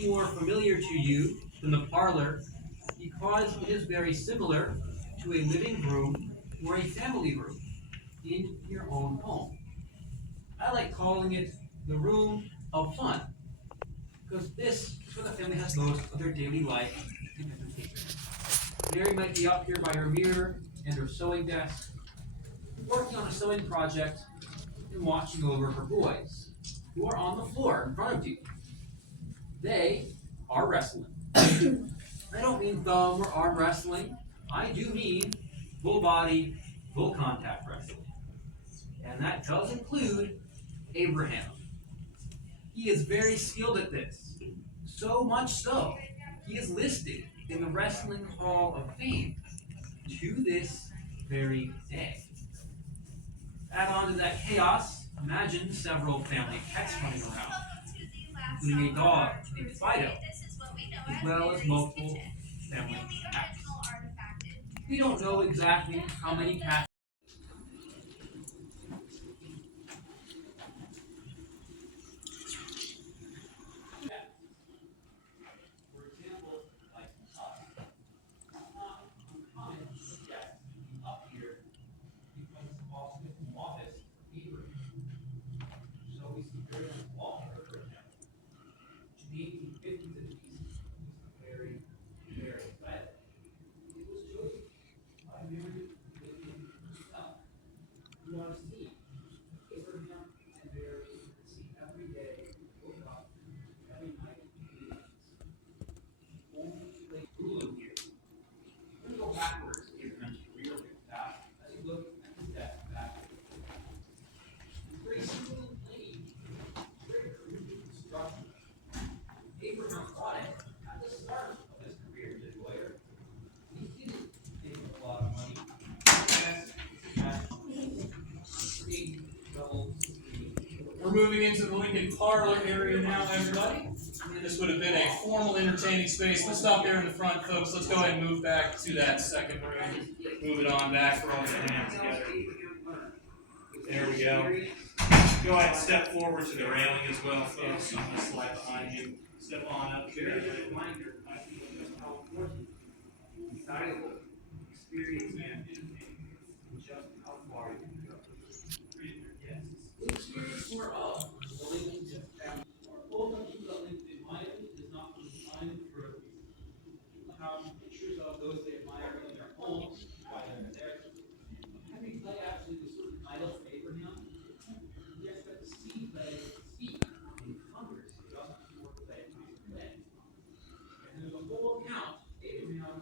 be more familiar to you than the parlor because it is very similar to a living room or a family room in your own home. I like calling it the room of fun because this is where the family has most of their daily life and entertainment. Mary might be up here by her mirror and her sewing desk, working on a sewing project and watching over her boys, who are on the floor in front of you. They are wrestling. I don't mean thumb or arm wrestling. I do mean full body, full contact wrestling. And that does include Abraham. He is very skilled at this. So much so, he is listed in the Wrestling Hall of Fame to this very day. Add on to that chaos, imagine several family pets running around, including a dog named Fido, as well as multiple family cats. We don't know exactly how many cats. For example, like us, it's not uncommon for guests to be up here because it's also an office for Abraham. So we see very much Walter, for example. In the 1850s at least, he was very, very excited. It was chosen by Mary Lincoln herself. You want to see Abraham and Mary see every day, woke up, every night, meetings. Only play Hulu here. We're going to go backwards to Abraham's career real fast as you look at his death backwards. It's very simple and plain. It's very crude construction. Abraham thought it at the start of his career as a lawyer. He didn't make a lot of money. Yes, we're moving into the Lincoln parlor area now, everybody. And this would have been a formal entertaining space. Let's stop there in the front, folks. Let's go ahead and move back to that second room. Move it on back for all the hands together. There we go. Go ahead and step forward to the railing as well, folks. I'm going to slide behind you. Step on up to Very that. good reminder, I feel, just how important, valuable, experience and just how far you can go. Yes. The experience more of the Lincoln family. Both of you that Lincoln admired is not from time for a reason. People have pictures of those they admire in their homes, why they're there. Henry Clay actually was sort of an idol for Abraham. We expect to see Clay speak in Congress, just before Clay passed away. And there's a whole account, Abraham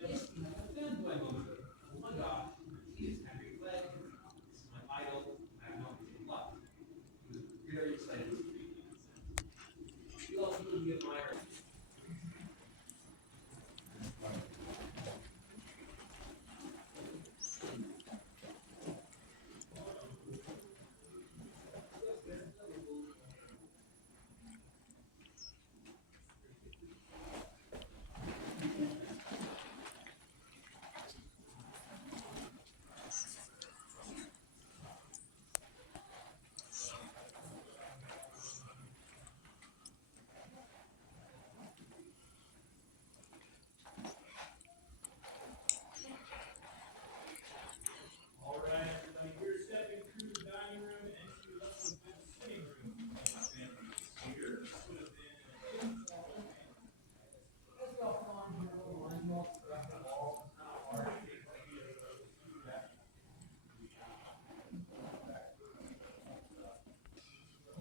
basically has offended by Moses. Oh my God, he is Henry Clay. This is my idol. I have no reason left. He was very excited to speak in that sense. We also really admire. All right, everybody. We're stepping through the dining room and into the sitting room. Here, this would have been an informal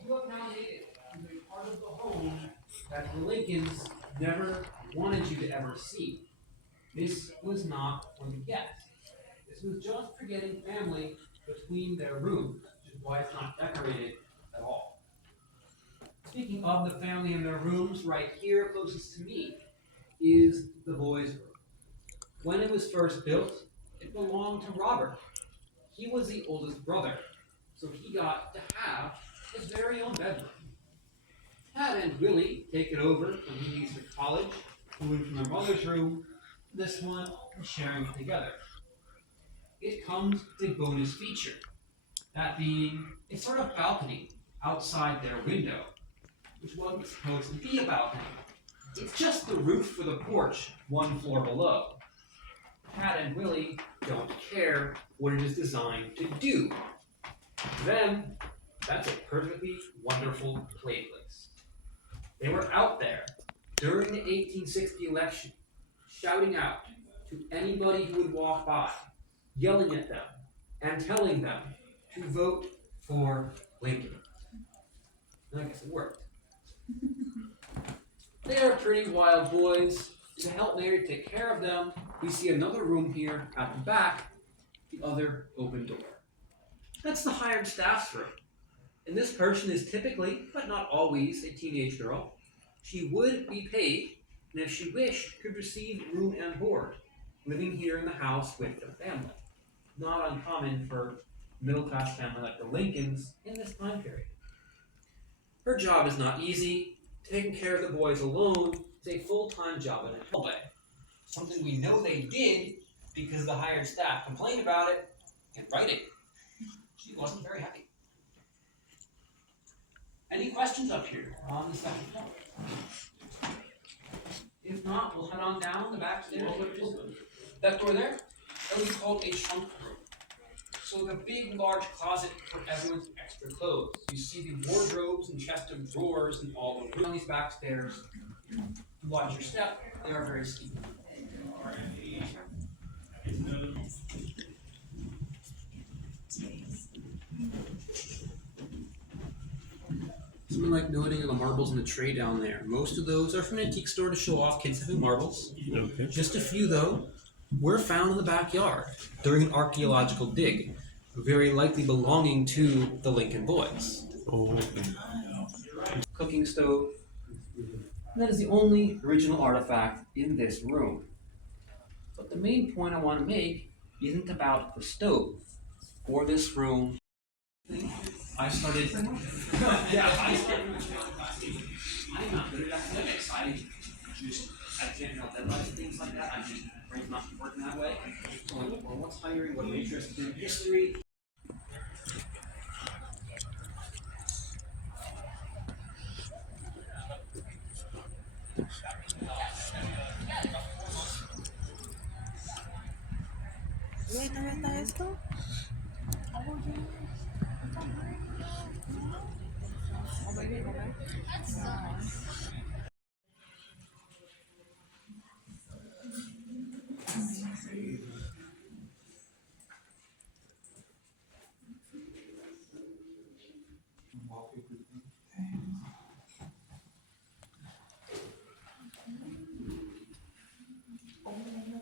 You have now made it to a part of the home that the Lincolns never wanted you to ever see. This was not for the guests. This was just for getting family between their rooms, which is why it's not decorated at all. Speaking of the family in their rooms, right here closest to me is the boys' room. When it was first built, it belonged to Robert. He was the oldest brother, so he got to have his very own bedroom. Tad and Willie take it over when he leaves for college, moving from their mother's room to this one and sharing it together. It comes with a bonus feature, that being a sort of balcony outside their window, which wasn't supposed to be a balcony. It's just the roof for the porch, one floor below. Pat and Willie don't care what it is designed to do. To them, that's a perfectly wonderful playplace. They were out there during the 1860 election, shouting out to anybody who would walk by, yelling at them, and telling them to vote for Lincoln. And I guess it worked. They are pretty wild boys. To help Mary take care of them, we see another room here at the back, the other open door. That's the hired staff's room. And this person is typically, but not always, a teenage girl. She would be paid, and if she wished, could receive room and board, living here in the house with their family. Not uncommon for middle-class family like the Lincolns in this time period. Her job is not easy. Taking care of the boys alone is a full-time job in a hallway. Something we know they did because the hired staff complained about it in writing. She wasn't very happy. Any questions up here on the second floor? If not, we'll head on down the back stairs. That door there, that would be called a trunk room. So the big, large closet for everyone's extra clothes. You see the wardrobes and chest of drawers and all the room on these back stairs. Watch your step, they are very steep. Something like noting the marbles in the tray down there. Most of those are from an antique store to show off kids having marbles. Okay. Just a few, though, were found in the backyard during an archaeological dig, very likely belonging to the Lincoln boys. Oh, okay. Cooking stove. And that is the only original artifact in this room. But the main point I want to make isn't about the stove or this room. I started. I'm not good at academics. I can't help that much things like that. I'm just brain's not working that way. So like, well, what's hiring? What am I interested in? History. ¿Todavía está esto?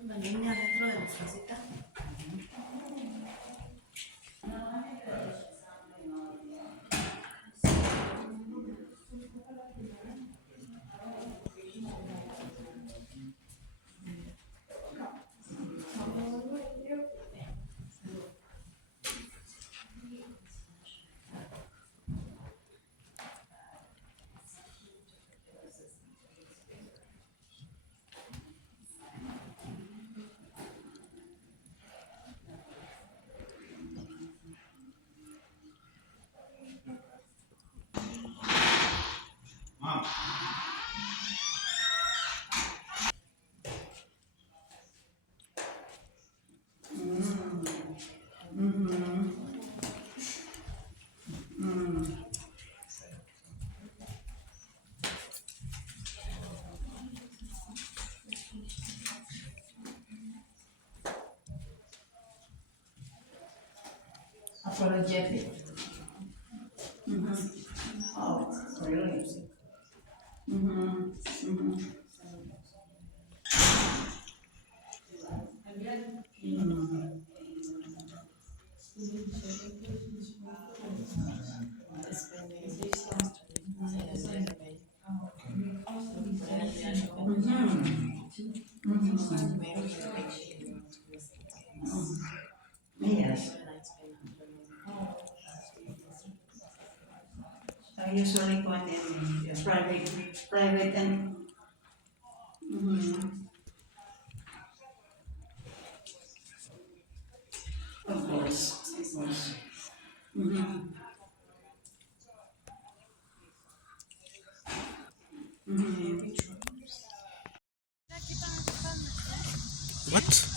Una niña dentro de nuestra cita. Apologetic. Oh, really? Yes. I usually put in private and of course. What?